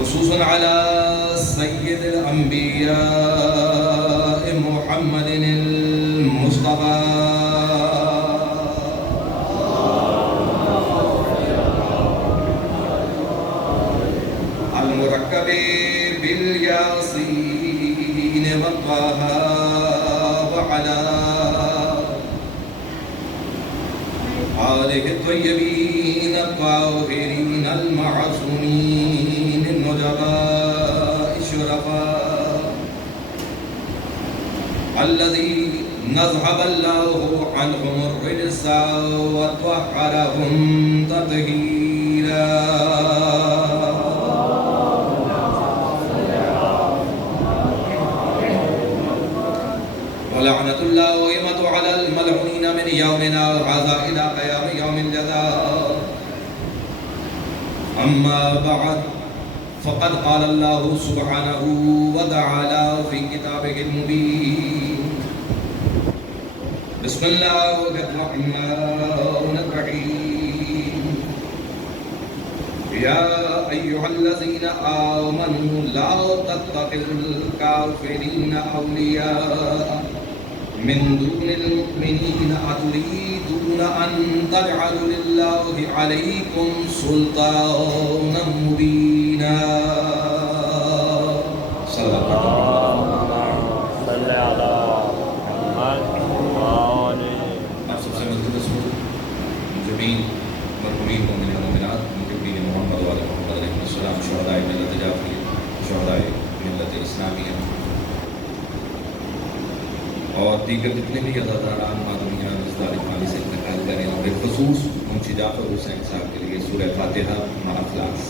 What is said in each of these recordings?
خصوصا على سيد الأنبياء محمد المصطفى المركب بالياسين والطه وعلى آله الطيبين الطاهرين المعصومين النجباء الشرفاء الذي نذهب الله عنهم الرجس وطهرهم تطهيرا ولعنة الله وغيمة على الملعونين من يومنا هذا إلى قيام يوم الجزاء. أما بعد فقد قال الله سبحانه وتعالى في كتابه المبين بسم الله الرحمن الرحيم يا أيها الذين آمنوا لا تتخذوا الكافرين أولياء من دون المؤمنين أتريدون أن تجعلوا لله عليكم سلطانا مبينا. صلى الله صلی علی محمد وآلہ. آپ سب سے مذکور رسول جبین مرحومین مومنین و مومنات محبین محمد و آل محمد علیہ السلام شہداء ملت جعفریہ شہداء ملت اسلامیہ اور دیگر جتنے بھی عزاداران معلومیان ازدار مالی سے انتقال کریں اور بالخصوص منشی جعفر حسین صاحب کے لیے سورہ فاتحہ مع اخلاص.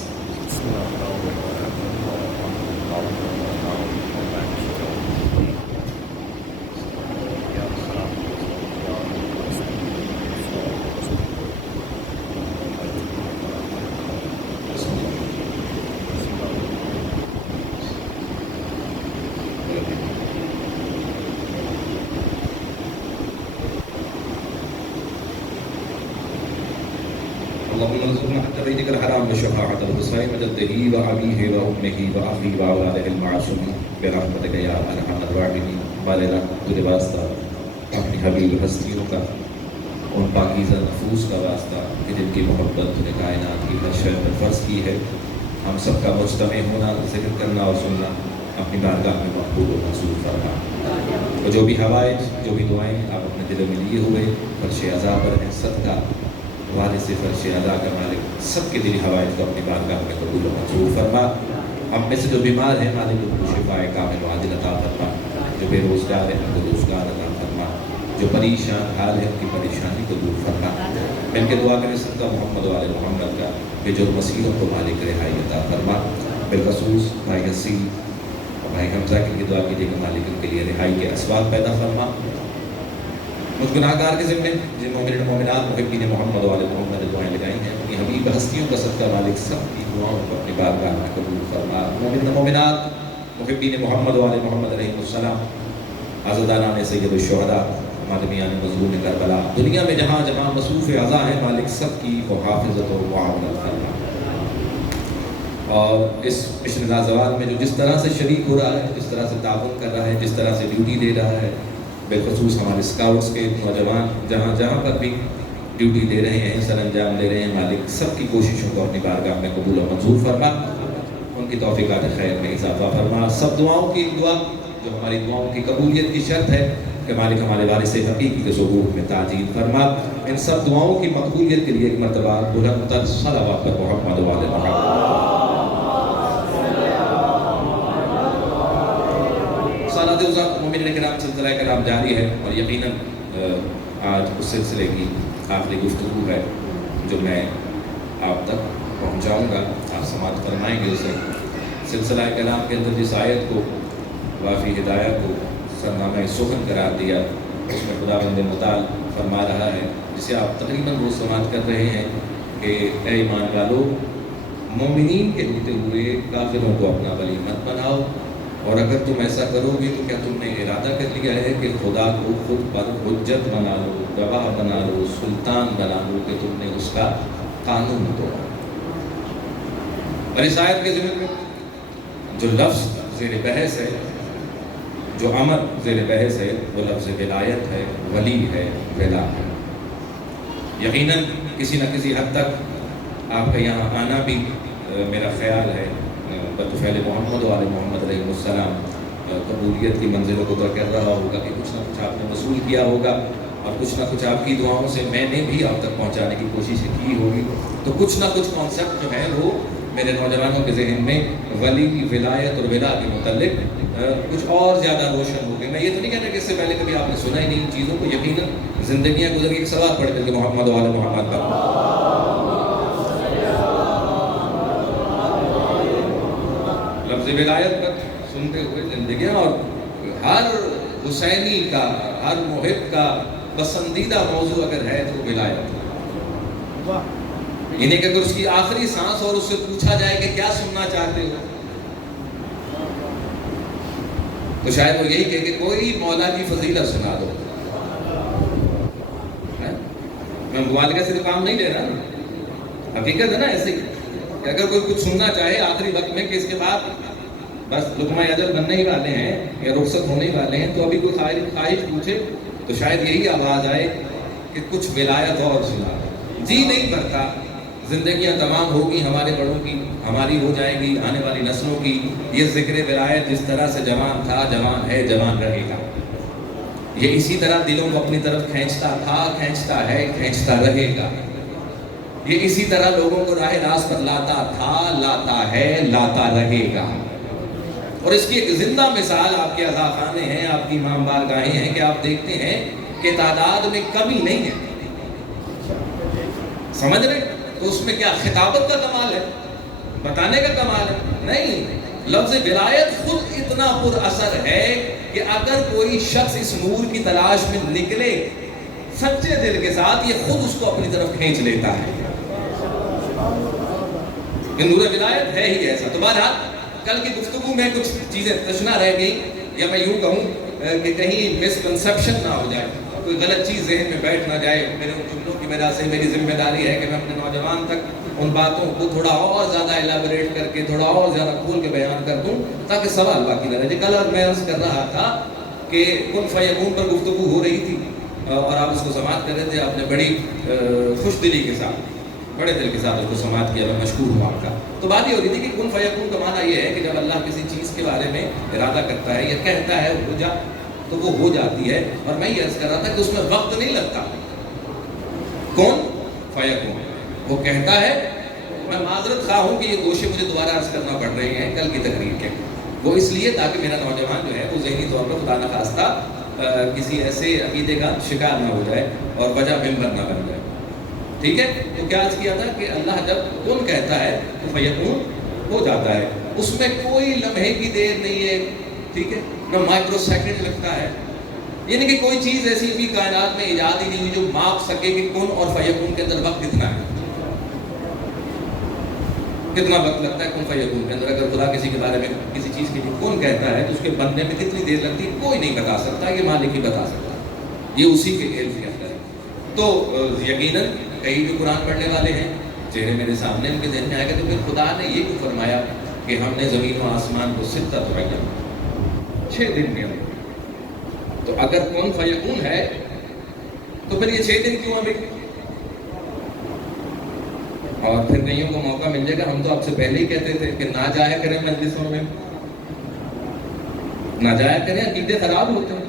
اللهم ارزقنا حتى بيتك الحرام بشفاعة الحسين وجده وأبيه وأمه وأخيه وأولاده المعصومين برحمتك يا أرحم الراحمين. بالغ تجھے واسطہ اپنی حبیب ہستیوں کا ان پاکیزہ نفوس کا واسطہ کہ جن کی محبت نے کائنات کی ہر شے پر فرض کی ہے، ہم سب کا مجتمع ہونا، ذکر کرنا اور سننا اپنی بارگاہ میں مقبول و منظور فرما. اور جو بھی حوائج جو بھی دعائیں آپ اپنے دلوں میں لیے ہوئے فرش عزا پر ہیں، صدقہ والے سے فرش ادا کا مالک سب کے دلی حوائج کو اپنی بارگاہ میں قبول و منظور فرما. ہم میں سے جو بیمار ہیں مالک ان کو شفاء کامل و عاجل عطا فرما. جو بے روزگار ہیں ان کو روزگار عطا فرما. جو پریشان حال ہے ان کی پریشانی کو دور فرما. مل کے دعا کریں صدقہ محمد و آل محمد کا کہ جو مسیحوں کو مالک رہائی عطا فرما. بالخصوص بھائی حسین اور بھائی حمزہ کی دعا کیجیے کہ مالک ان کے لیے رہائی کے اسباب پیدا فرما. مجھ گناہگار کے ذمے جن مومنین و مومنات محبین محمد و آل محمد نے دعائیں لگائی ہیں اپنی حبیب ہستیوں کا صدقہ مالک سب کی دعاؤں کو اپنی بارگاہ میں قبول فرما. مومنین و مومنات محبین محمد و آل محمد علیہ السلام عزاداران سید الشہداء مادمیان مظلوم کربلا دنیا میں جہاں جہاں مصروف اعضاء ہیں مالک سب کی محافظت و معاونت فرما. اور اس مشن لازوال میں جو جس طرح سے شریک ہو رہا ہے، جس طرح سے تعاون کر رہا ہے، جس طرح سے ڈیوٹی دے رہا ہے، بالخصوص ہمارے اسکاؤٹس کے نوجوان جہاں جہاں پر بھی ڈیوٹی دے رہے ہیں، سر انجام دے رہے ہیں، مالک سب کی کوششوں کو اپنی بارگاہ میں قبول و منظور فرما. ان کی توفیقات خیر میں اضافہ فرما. سب دعاؤں کی دعا جو ہماری دعاؤں کی قبولیت کی شرط ہے کہ مالک ہمارے وارث حقیقی کے ظہور میں تعجیل فرما. ان سب دعاؤں کی مقبولیت کے لیے ایک مرتبہ بلند تر صلوات پر محمد و آل محمد. مومنین کرام سلسلہ کرام جاری ہے اور یقیناً آج اس سلسلے کی آخری گفتگو ہے جو میں آپ تک پہنچاؤں گا. آپ سماعت فرمائیں گے اسے. سلسلہ کلام کے اندر جس آیت کو وافی ہدایت کو سرنامہ سخن قرار دیا اس میں خدا بند متعال فرما رہا ہے جسے آپ تقریباً روز سماعت کر رہے ہیں کہ اے ایمان والو مومنین کے ہوتے ہوئے کافروں کو اپنا ولی مت بناؤ، اور اگر تم ایسا کرو گے تو کیا تم نے ارادہ کر لیا ہے کہ خدا کو خود پر حجت بنا لو، گواہ بنا لو، سلطان بنا لو کہ تم نے اس کا قانون توڑا. اور اس آیت کے ذمن میں جو لفظ زیر بحث ہے، جو امر زیر بحث ہے، وہ لفظ ولایت ہے، ولی ہے، ولا ہے۔ یقیناً کسی نہ کسی حد تک آپ کا یہاں آنا بھی میرا خیال ہے بطفیل محمد و آل محمد علیہ السلام قبولیت کی منزلوں کو طے کر رہا ہوگا کہ کچھ نہ کچھ آپ نے وصول کیا ہوگا، اور کچھ نہ کچھ آپ کی دعاؤں سے میں نے بھی آپ تک پہنچانے کی کوشش کی ہوگی۔ تو کچھ نہ کچھ کانسیپٹ جو ہے وہ میرے نوجوانوں کے ذہن میں ولی، ولایت اور ولا کے متعلق کچھ اور زیادہ روشن ہو گئے۔ میں یہ تو نہیں کہتا کہ اس سے پہلے کبھی آپ نے سنا ہی نہیں ان چیزوں کو، یقیناً زندگیاں گزر کے سوال پڑھ کر کے محمد و آل محمد کا لفظ ولایت پر سنتے ہوئے زندگیاں، اور ہر حسینی کا، ہر محب کا پسندیدہ موضوع اگر ہے تو ولایت ہے۔ یعنی کہ اگر اس کی آخری سانس اور اس سے پوچھا جائے کہ کیا سننا چاہتے ہو، تو شاید وہ یہی کہے کہ کوئی مولا کی فضیلت سنا دو۔ میں مبالغہ سے تو کام نہیں لے رہا نا، حقیقت ہے نا ایسے ہی کہ اگر کوئی کچھ سننا چاہے آخری وقت میں کہ اس کے بعد بس لقمہ اجل بننے ہی والے ہیں یا رخصت ہونے ہی والے ہیں، تو ابھی کوئی خواہش پوچھے تو شاید یہی آواز آئے کہ کچھ ولایت اور سنا۔ جی نہیں بھرتا، زندگیاں تمام ہوگی ہمارے بڑوں کی، ہماری ہو جائیں گی، آنے والی نسلوں کی۔ یہ ذکر ولایت جس طرح سے جوان تھا، جوان ہے، جوان رہے گا۔ یہ اسی طرح دلوں کو اپنی طرف کھینچتا تھا، کھینچتا ہے، کھینچتا رہے گا۔ یہ اسی طرح لوگوں کو راہ راست پر لاتا تھا، لاتا ہے، لاتا رہے گا۔ اور اس کی ایک زندہ مثال آپ کے عزاخانے ہیں، آپ کی امام بارگاہیں ہیں کہ آپ دیکھتے ہیں کہ تعداد میں کمی نہیں ہے۔ سمجھ رہے؟ تو اس میں کیا خطابت کا کمال ہے، بتانے کا کمال ہے؟ نہیں، لفظ ولایت خود اتنا پر اثر ہے کہ اگر کوئی شخص اس نور کی تلاش میں نکلے سچے دل کے ساتھ، یہ خود اس کو اپنی طرف کھینچ لیتا ہے۔ یہ نور ولایت ہے ہی ایسا۔ تو بہرحال کل کی گفتگو میں کچھ چیزیں تشنا رہ گئی، یا میں یوں کہوں کہ کہیں مسکنسپشن نہ ہو جائے، کوئی غلط چیز ذہن میں بیٹھ نہ جائے۔ میرے ان جملوں کی وجہ سے میری ذمہ داری ہے کہ میں اپنے نوجوان تک ان باتوں کو تھوڑا اور زیادہ ایلیبوریٹ کر کے، تھوڑا اور زیادہ کھول کے بیان کر دوں تاکہ سوال باقی نہ رہ جائے۔ کل میں عرض کر رہا تھا کہ کن فیکون پر گفتگو ہو رہی تھی اور آپ اس کو سماعت کر رہے تھے، آپ نے بڑی خوش دلی کے ساتھ، بڑے دل کے ساتھ اس کو سماعت کیا، میں مشکور ہوں آپ کا۔ تو بات یہ ہو رہی تھی کہ کن فیکون کا معنی یہ ہے کہ جب اللہ کسی چیز کے بارے میں ارادہ کرتا ہے یا کہتا ہے ہو جا، تو وہ ہو جاتی ہے۔ اور میں یہ عرض کر رہا تھا کہ اس میں وقت نہیں لگتا۔ کون فیکون، وہ کہتا ہے۔ میں معذرت خواہ ہوں کہ یہ گوشے مجھے دوبارہ عرض کرنا پڑ رہے ہیں کل کی تقریر کے، وہ اس لیے تاکہ میرا نوجوان جو ہے وہ ذہنی طور پر خدا نخواستہ کسی ایسے عقیدے کا شکار نہ ہو جائے اور وجہ ممبر نہ بن جائے۔ ٹھیک ہے؟ تو کیا عرض کیا تھا کہ اللہ جب کن کہتا ہے تو فیکون ہو جاتا ہے، اس میں کوئی لمحے کی دیر نہیں ہے، ٹھیک ہے، نہ مائکرو سیکنڈ لگتا ہے۔ یعنی کہ کوئی چیز ایسی بھی کائنات میں ایجاد ہی نہیں ہوئی جو ماپ سکے کہ کن اور فیکون کے اندر وقت کتنا ہے، کتنا وقت لگتا ہے کن فیکون کے اندر۔ اگر خدا کسی کے بارے میں کسی چیز کے لیے کن کہتا ہے تو اس کے بننے میں کتنی دیر لگتی ہے کوئی نہیں بتا سکتا، یہ مالک ہی بتا سکتا، یہ اسی کے علم کے اندر ہے۔ تو یقیناً کئی جو قرآن پڑھنے والے ہیں، چہرے میرے سامنے، ان کے ذہن میں آئے گا تو پھر خدا نے یہ کیوں فرمایا کہ ہم نے زمین و آسمان کو ستۃ ایام 6 دن میں۔ تو اگر کن فیکون ہے تو پھر یہ 6 دن کیوں ابھی؟ اور پھر کئیوں کو موقع مل جائے گا، ہم تو آپ سے پہلے ہی کہتے تھے کہ نہ جایا کریں مجلسوں میں، نہ جایا کریں، عقیدے خراب ہوتے ہیں۔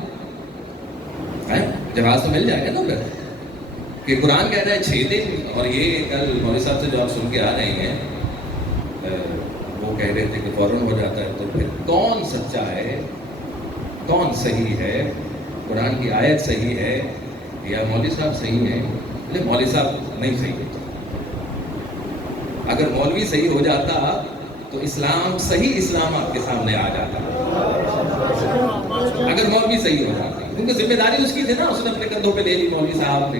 جواز تو مل جائے گا نا پھر کہ قرآن کہتا ہے 6 دن، اور یہ کل مولوی صاحب سے جو آپ سن کے آ رہے ہیں وہ کہہ رہے تھے کہ فوراً ہو جاتا ہے۔ تو پھر کون سچا ہے، کون صحیح ہے؟ قرآن کی آیت صحیح ہے یا مولوی صاحب صحیح ہیں؟ مولوی صاحب نہیں صحیح ہوتا۔ اگر مولوی صحیح ہو جاتا تو اسلام، صحیح اسلام آپ کے سامنے آ جاتا۔ اگر مولوی صحیح ہو جاتا، کیونکہ ذمہ داری اس کی تھی نا، اس نے اپنے کندھوں پہ لے لی، مولوی صاحب نے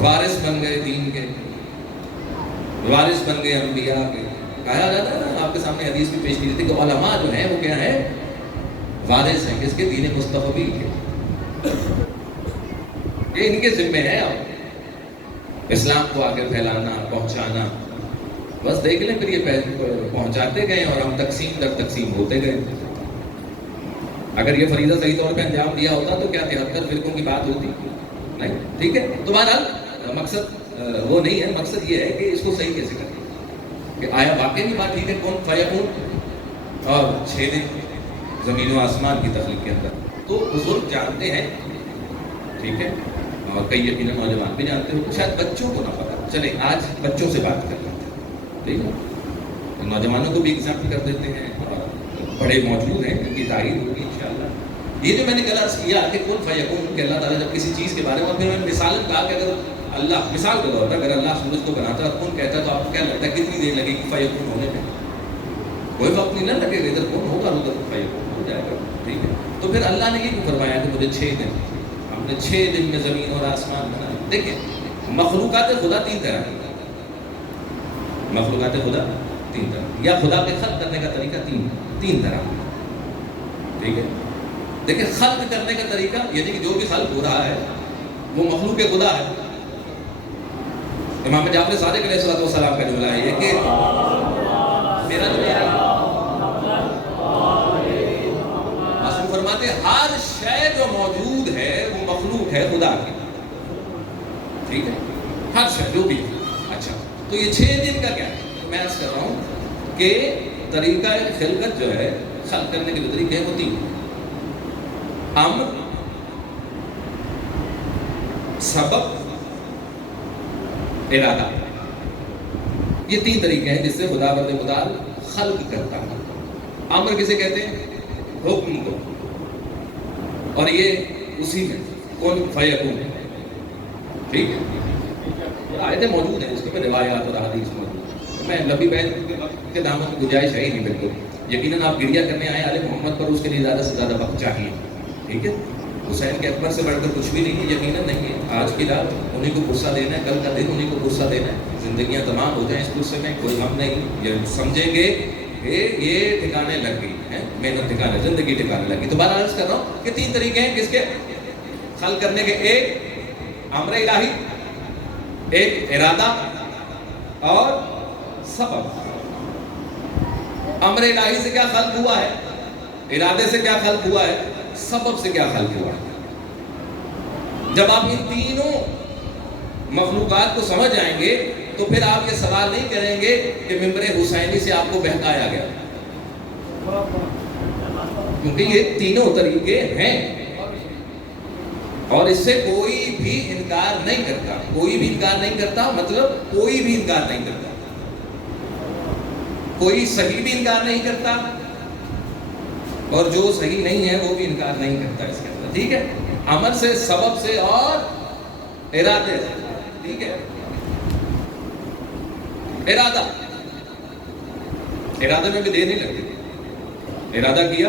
وارث بن گئے دین کے، وارث بن گئے انبیاء کے۔ کہا جاتا ہے نا، آپ کے سامنے حدیث بھی پیش کی تھی کہ علماء جو ہیں وہ کیا ہیں؟ وارث ہیں کس کے؟ دین مصطفی کے۔ یہ ان کے ذمہ ہے اب اسلام کو آگے پھیلانا، پہنچانا۔ بس دیکھ لیں، پھر یہ پہنچاتے گئے اور ہم تقسیم در تقسیم ہوتے گئے. اگر یہ فریضہ صحیح طور پہ انجام دیا ہوتا تو کیا 73 فرقوں کی بات ہوتی؟ نہیں. ٹھیک ہے، تو بہرحال مقصد وہ نہیں ہے، مقصد یہ ہے کہ اس کو صحیح کیسے کریں کہ آیا واقعی نہیں بات ٹھیک ہے کون فیکون اور 6 دن زمین و آسمان کی تخلیق کے اندر. تو بزرگ جانتے ہیں، ٹھیک ہے، اور کئی یقیناً نوجوان بھی جانتے ہو، شاید بچوں کو نہ پتا. چلیں آج بچوں سے بات کر لیتے ہیں، ٹھیک ہے، نوجوانوں کو بھی ایگزامپل کر دیتے ہیں اور بڑے موجود ہیں جن کی تعریف ہوگی انشاءاللہ. یہ جو میں نے کل عرض کیا کہ کن فیکون، کہ اللہ تعالیٰ جب کسی چیز کے بارے میں، پھر میں نے مثالن کہا کہ اگر اللہ مثال کے طور پر اگر اللہ سورج کو بناتا ہے کون کہتا ہے تو آپ کو کیا لگتا ہے کتنی دیر لگے گی فیکون ہونے میں؟ کوئی وقت نہیں نہ لگے گا، ادھر کون ہوگا ادھر فیکون ہو جائے گا. ٹھیک ہے، تو پھر اللہ نے یہ کیوں فرمایا کہ مجھے 6 دن، ہم نے 6 دن میں زمین اور آسمان بنایا. دیکھیں مخلوقات خدا 3 طرح کی، مخلوقات خدا 3 طرح، یا خدا کے خلق کرنے کا طریقہ 3 طرح. ٹھیک ہے، دیکھیں خلق کرنے کا طریقہ یعنی کہ جو بھی خلق ہو رہا ہے وہ مخلوق خدا ہے. امام جعفر صادق علیہ السلام کا جملہ ہے یہ کہ میرا جو معصوم فرماتے ہیں ہر شے جو موجود ہے وہ مخلوق ہے خدا کی. ٹھیک ہے، ہر شے جو بھی. اچھا، تو یہ 6 دن کا کیا ہے؟ میں عرض کر رہا ہوں کہ طریقہ خلقت جو ہے، خلق کرنے کے جو طریقے ہیں وہ 3: امر، سبب، ارادہ. یہ 3 طریقے ہیں جس سے خدا بند متعال خلق کرتا ہے. امر کسے کہتے ہیں؟ حکم کو، اور یہ اسی میں کن فیکون. ٹھیک ہے، آیتیں موجود ہیں اس کے میں، روایات اور احادیث موجود ہیں. میں لمبی بحث کے دامن کی گنجائش ہے ہی نہیں بالکل. یقیناً آپ گریہ کرنے آئے آل محمد پر، اس کے لیے زیادہ سے زیادہ وقت چاہیے. ٹھیک ہے، حسین کے اکبر سے بڑھ کر کچھ بھی نہیں ہے، یقیناً نہیں ہے. آج کی رات انہیں کو غصہ دینا ہے، کل کا دن انہیں کو غصہ دینا ہے. زندگیاں تمام ہو جائیں اس غصے میں، کوئی غم نہیں. یہ سمجھیں گے کہ یہ ٹھکانے لگ گئی ہیں، محنت ٹھکانے، زندگی ٹھکانے لگ گئی. تو بہرحال عرض کر رہا ہوں کہ 3 طریقے ہیں کس کے خلق کرنے کے: ایک امر الہی، ایک ارادہ اور سبب. امر الہی سے کیا خلق ہوا ہے، ارادے سے کیا خلق ہوا ہے، سبب سے کیا خلق ہوا ہے. جب آپ ان تینوں مخلوقات کو سمجھ آئیں گے تو پھر آپ یہ سوال نہیں کریں گے کہ ممبر حسینی سے آپ کو بہکایا گیا، کیونکہ یہ تینوں طریقے ہیں اور اس سے کوئی بھی انکار نہیں کرتا. کوئی بھی انکار نہیں کرتا، مطلب کوئی بھی انکار نہیں کرتا. کوئی صحیح بھی انکار نہیں کرتا اور جو صحیح نہیں ہے وہ بھی انکار نہیں کرتا اس کے اندر. ٹھیک ہے، امر سے، سبب سے اور ارادے سے. ٹھیک ہے، ارادہ میں بھی دیر نہیں لگتی. ارادہ کیا،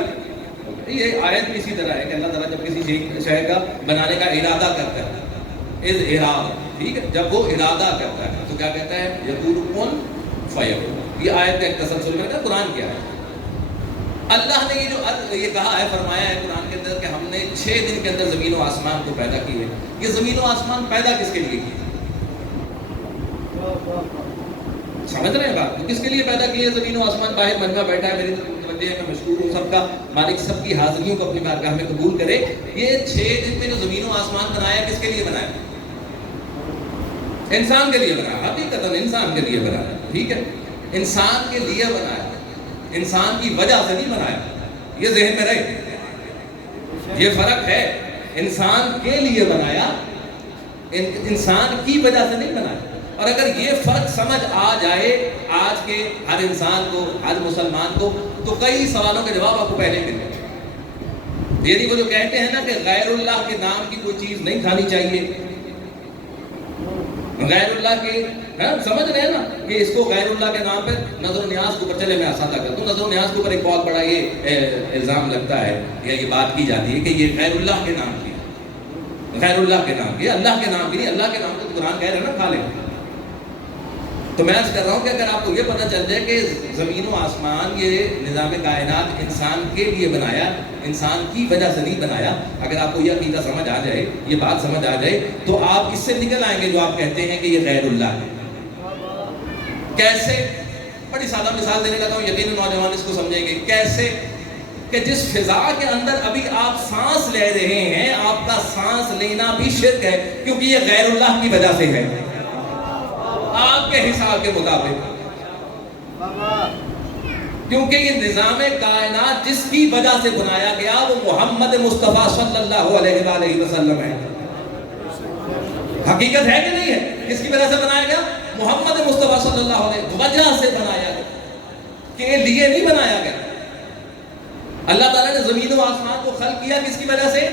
یہ آیت بھی اسی طرح ہے کہ اللہ تعالیٰ جب کسی شے کا بنانے کا ارادہ کرتا ہے، ارادہ. ٹھیک ہے، جب وہ ارادہ کرتا ہے تو کیا کہتا ہے؟ یقول کن فیکون. یہ آیت کا ایک تسلسل میں قرآن کیا ہے. اللہ نے یہ کہا ہے، فرمایا ہے قرآن کے اندر کہ ہم نے 6 دن کے اندر زمین و آسمان کو پیدا کیے. یہ زمین و آسمان پیدا کس کے لیے کیے؟ سمجھ رہے ہیں بات؟ کس کے لیے پیدا کیے زمین و آسمان؟ باہر بندہ بیٹھا ہے، میری توجہ ہے، میں مشکور ہوں. سب کا مالک سب کی حاضریوں کو اپنی بارگاہ میں قبول کرے. یہ 6 دن میں جو زمین و آسمان بنایا کس کے لیے بنایا؟ انسان کے لیے بنایا. حقیقتاً انسان کے لیے بنایا. ٹھیک ہے، انسان کے لیے بنایا، انسان کی وجہ سے نہیں بنایا. یہ ذہن میں رہے، یہ فرق ہے. انسان کے لیے بنایا، انسان کی وجہ سے نہیں بنایا. اور اگر یہ فرق سمجھ آ جائے آج کے ہر انسان کو، ہر مسلمان کو، تو کئی سوالوں کے جواب آپ کو پہلے مل جائے. یعنی وہ جو کہتے ہیں نا کہ غیر اللہ کے نام کی کوئی چیز نہیں کھانی چاہیے، غیر اللہ کے، سمجھ رہے ہیں نا کہ اس کو غیر اللہ کے نام پہ نظر و نیاز کے اوپر، چلے میں آسان کر دوں، نظر و نیاز کے اوپر ایک بہت بڑا یہ الزام لگتا ہے یا یہ بات کی جاتی ہے کہ یہ غیر اللہ کے نام کی، غیر اللہ کے نام کی، اللہ کے نام کی نہیں. اللہ کے نام کو قرآن کہہ رہے ہیں نا کھا لیں. تو میں عرض کر رہا ہوں کہ اگر آپ کو یہ پتہ چل جائے کہ زمین و آسمان یہ نظام کائنات انسان کے لیے بنایا، انسان کی وجہ سے نہیں بنایا، اگر آپ کو یہ عقیدہ سمجھ آ جائے، یہ بات سمجھ آ جائے، تو آپ اس سے نکل آئیں گے جو آپ کہتے ہیں کہ یہ غیر اللہ ہے. کیسے؟ بڑی سادہ مثال دینے لگا ہوں، یقیناً نوجوان اس کو سمجھیں گے. کیسے کہ جس فضا کے اندر ابھی آپ سانس لے رہے ہیں، آپ کا سانس لینا بھی شرک ہے، کیونکہ یہ غیر اللہ کی وجہ سے ہے آپ کے حساب کے مطابق. کیونکہ یہ نظام کائنات جس کی وجہ سے بنایا گیا وہ محمد مصطفیٰ صلی اللہ علیہ وآلہ وسلم ہے. حقیقت ہے کہ نہیں ہے؟ کس کی وجہ سے بنایا گیا؟ محمد مصطفیٰ صلی اللہ علیہ وجہ سے بنایا گیا، کے لیے نہیں بنایا گیا. اللہ تعالیٰ نے زمین و آسمان کو خلق کیا کس کی وجہ سے؟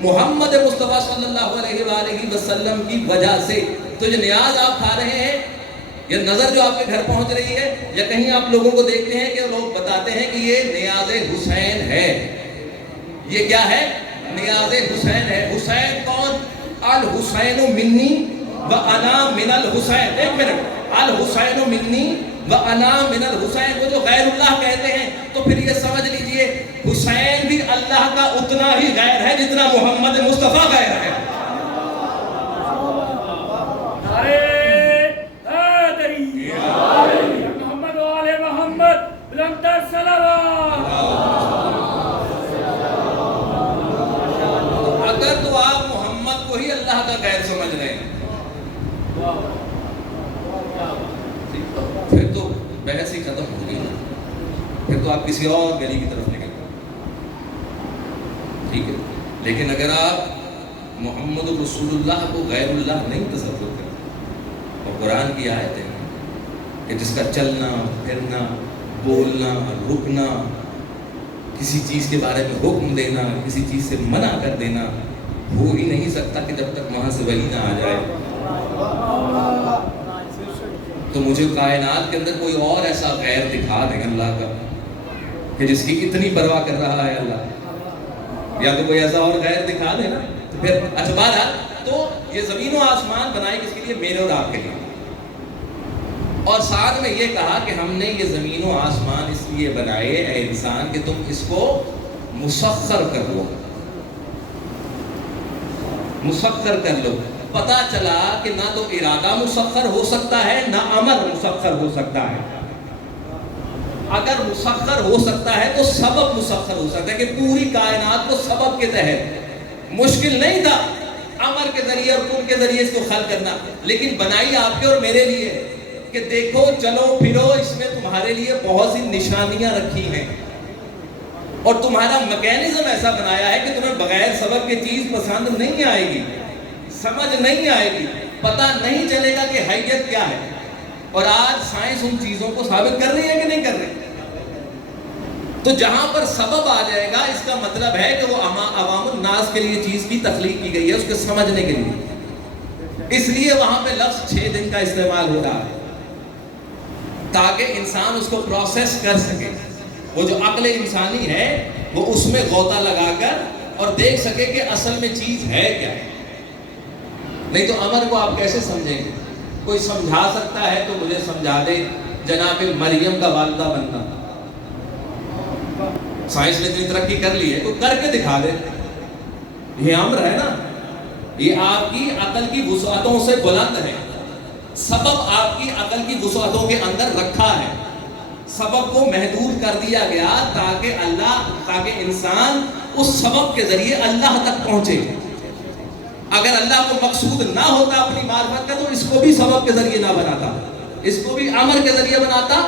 محمد مصطفیٰ صلی اللہ علیہ وآلہ وسلم کی وجہ سے. تو جو نیاز آپ کھا رہے ہیں، یہ نظر جو آپ کے گھر پہنچ رہی ہے، یا کہیں آپ لوگوں کو دیکھتے ہیں کہ لوگ بتاتے ہیں کہ یہ نیاز حسین ہے. یہ کیا ہے؟ نیاز حسین ہے. حسین کون؟ الحسین منی و انا من الحسین. ایک منٹ، الحسین منی و انا من الحسین. وہ جو غیر اللہ کہتے ہیں، تو پھر یہ سمجھ لیجئے حسین بھی اللہ کا اتنا ہی غیر ہے جتنا محمد مصطفیٰ غیر ہے. اگر تو آپ محمد کو ہی اللہ کا غیر سمجھ رہے ہیں، پھر تو بحث ہی ختم ہو گئی. پھر تو آپ کسی اور گلی کی طرف نکل گئے. ٹھیک ہے، لیکن اگر آپ محمد رسول اللہ کو غیر اللہ نہیں تصور کرتے، اور قرآن کی آیتیں کہ جس کا چلنا پھرنا بولنا رکنا، کسی چیز کے بارے میں حکم دینا، کسی چیز سے منع کر دینا، ہو ہی نہیں سکتا کہ جب تک وہاں سے وحی نہ آ جائے. تو مجھے کائنات کے اندر کوئی اور ایسا غیر دکھا دیں اللہ کا کہ جس کی اتنی پرواہ کر رہا ہے اللہ، یا تو کوئی ایسا اور غیر دکھا دے نا. تو پھر اچھا بہرحال، تو یہ زمین و آسمان بنائے کس کے لیے؟ میرے اور آپ کے لیے. اور ساتھ میں یہ کہا کہ ہم نے یہ زمین و آسمان اس لیے بنائے اے انسان کہ تم اس کو مسخر کر لو. مسخر کر لو. پتا چلا کہ نہ تو ارادہ مسخر ہو سکتا ہے، نہ امر مسخر ہو سکتا ہے. اگر مسخر ہو سکتا ہے تو سبب مسخر ہو سکتا ہے، کہ پوری کائنات کو سبب کے تحت. مشکل نہیں تھا امر کے ذریعے اور کن کے ذریعے اس کو خلق کرنا، لیکن بنائی آپ کے اور میرے لیے کہ دیکھو چلو پھرو، اس میں تمہارے لیے بہت سی نشانیاں رکھی ہیں، اور تمہارا میکینزم ایسا بنایا ہے کہ تمہیں بغیر سبب کی چیز پسند نہیں آئے گی، سمجھ نہیں آئے گی، پتہ نہیں چلے گا کہ حیت کیا ہے. اور آج سائنس ان چیزوں کو ثابت کر رہی ہے کہ نہیں کر رہی. تو جہاں پر سبب آ جائے گا، اس کا مطلب ہے کہ وہ عوام الناس کے لیے چیز کی تخلیق کی گئی ہے، اس کے سمجھنے کے لیے. اس لیے وہاں پہ لفظ 6 دن کا استعمال ہو رہا ہے، تاکہ انسان اس کو پروسیس کر سکے. وہ جو عقل انسانی ہے وہ اس میں غوطہ لگا کر اور دیکھ سکے کہ اصل میں چیز ہے کیا. نہیں تو امر کو آپ کیسے سمجھیں گے؟ کوئی سمجھا سکتا ہے تو مجھے سمجھا دے جناب مریم کا والدہ بننا. سائنس نے اتنی ترقی کر لی ہے، تو کر کے دکھا دے. یہ امر ہے نا، یہ آپ کی عقل کی وسعتوں سے بلند ہے. سبب آپ کی عقل کی وسعتوں کے اندر رکھا ہے. سبب کو محدود کر دیا گیا تاکہ انسان اس سبب کے ذریعے اللہ تک پہنچے. اگر اللہ کو مقصود نہ ہوتا اپنی معرفت کا تو اس کو بھی سبب کے ذریعے نہ بناتا، اس کو بھی امر کے ذریعے بناتا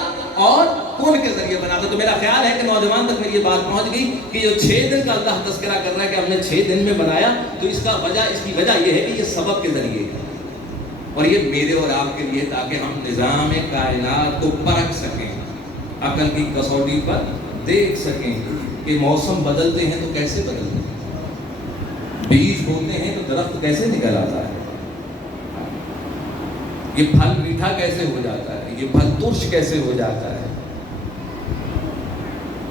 اور کن کے ذریعے بناتا. تو میرا خیال ہے کہ نوجوان تک میں یہ بات پہنچ گئی کہ جو 6 دن کا اللہ تذکرہ کر رہا ہے کہ ہم نے 6 دن میں بنایا، تو اس کی وجہ یہ ہے کہ یہ سبب کے ذریعے ہے، اور یہ میرے اور آپ کے لیے تاکہ ہم نظام کائنات کو پرکھ سکیں، عقل کی کسوٹی پر دیکھ سکیں کہ موسم بدلتے ہیں تو کیسے بدلتے ہیں، بیج ہوتے ہیں تو درخت کیسے نکل آتا ہے، یہ پھل میٹھا کیسے ہو جاتا ہے، یہ پھل ترش کیسے ہو جاتا ہے،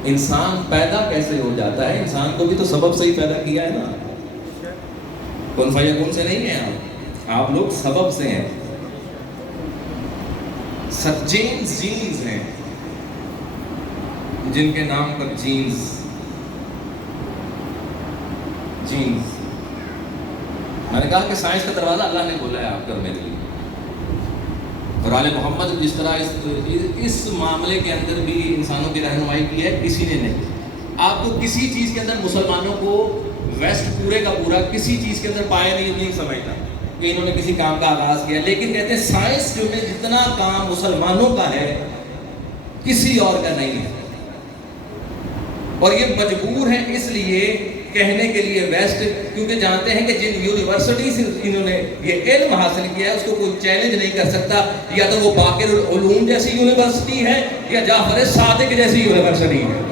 انسان پیدا کیسے ہو جاتا ہے. انسان کو بھی تو سبب سے ہی پیدا کیا ہے نا، کن فیکون سے نہیں ہیں آپ لوگ سبب سے ہیں. جینز ہیں جن کے نام پر جینز میں نے کہا کہ سائنس کا دروازہ اللہ نے کھولا ہے آپ کا میرے لیے. اور آل محمد جس طرح اس معاملے کے اندر بھی انسانوں کی رہنمائی کی ہے کسی نے نہیں. آپ کو کسی چیز کے اندر مسلمانوں کو ویسٹ پورے کا پورا کسی چیز کے اندر پایا نہیں سمجھتا کہ انہوں نے کسی کام کا آغاز کیا, لیکن کہتے ہیں سائنس جو میں جتنا کام مسلمانوں کا ہے کسی اور کا نہیں ہے, اور یہ مجبور ہیں اس لیے کہنے کے لیے ویسٹ, کیونکہ جانتے ہیں کہ جن یونیورسٹی سے انہوں نے یہ علم حاصل کیا ہے اس کو کوئی چیلنج نہیں کر سکتا, یا تو وہ باقر العلوم جیسی یونیورسٹی ہے یا جعفر صادق جیسی یونیورسٹی ہے.